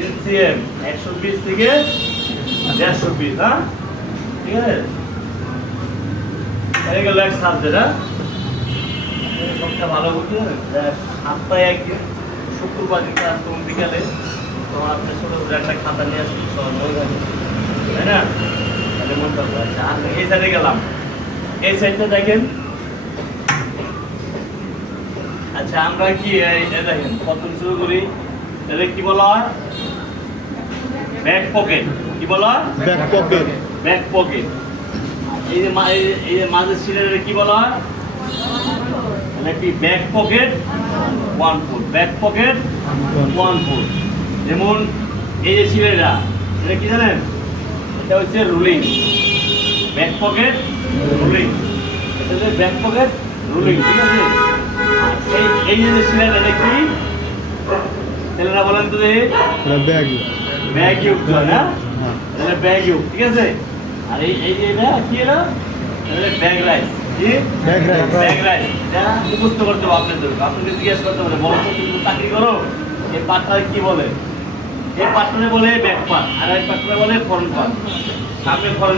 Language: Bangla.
এলসিএম 120 থেকে 150 পিস, হ্যাঁ ঠিক আছে। এই গেল এক সাবজেক্ট, হ্যাঁ সবচেয়ে ভালো বুঝলেন সপ্তাহে একদিন শুক্রবার দিন ক্লাস করুন বিকালে, তখন আপনার ছোট করে একটা খাতা নিয়ে আসুন সহজ হয়ে যাবে, তাই না? তাহলে মনে করবো। আচ্ছা আর এই সাইডে গেলাম, এই সাইডটা দেখেন। আচ্ছা আমরা কি দেখেন প্রথম শুরু করি, এটা কি বলা হয়? Back pocket. কি বলা হয়? Back pocket. Back pocket. এই যে এই যে মাঝের সিলের কি বলা হয়? এটা কি back pocket 1 foot, back pocket 1 foot. যেমন এই যে সিলেরা, এটা কি জানেন? এটা হচ্ছে রুলিং, ব্যাক পকেট রুলিং। এটা হচ্ছে ব্যাক পকেট রুলিং, ঠিক আছে। এই যে সিলের এটা কি? ছেলেরা বলেন তো দেখি। এটা ব্যাগ। ব্যাগ ইউক না? এটা ব্যাগ ইউক, ঠিক আছে। আর এই যে এটা কি এটা? এটা ব্যাগ রাইস। কি? Bag rice. Bag rice. এটা মুখস্থ করতে হবে আপনাদের। আপনাদের জিজ্ঞেস করতে হবে, বলো তো তুমি চাকরি করো, এই পার্টটা কি বলে? এই পার্টটারে বলে ব্যাক পার্ট, আর এই পার্টটারে বলে ফ্রন্ট পার্ট। সামনে ফ্রন্ট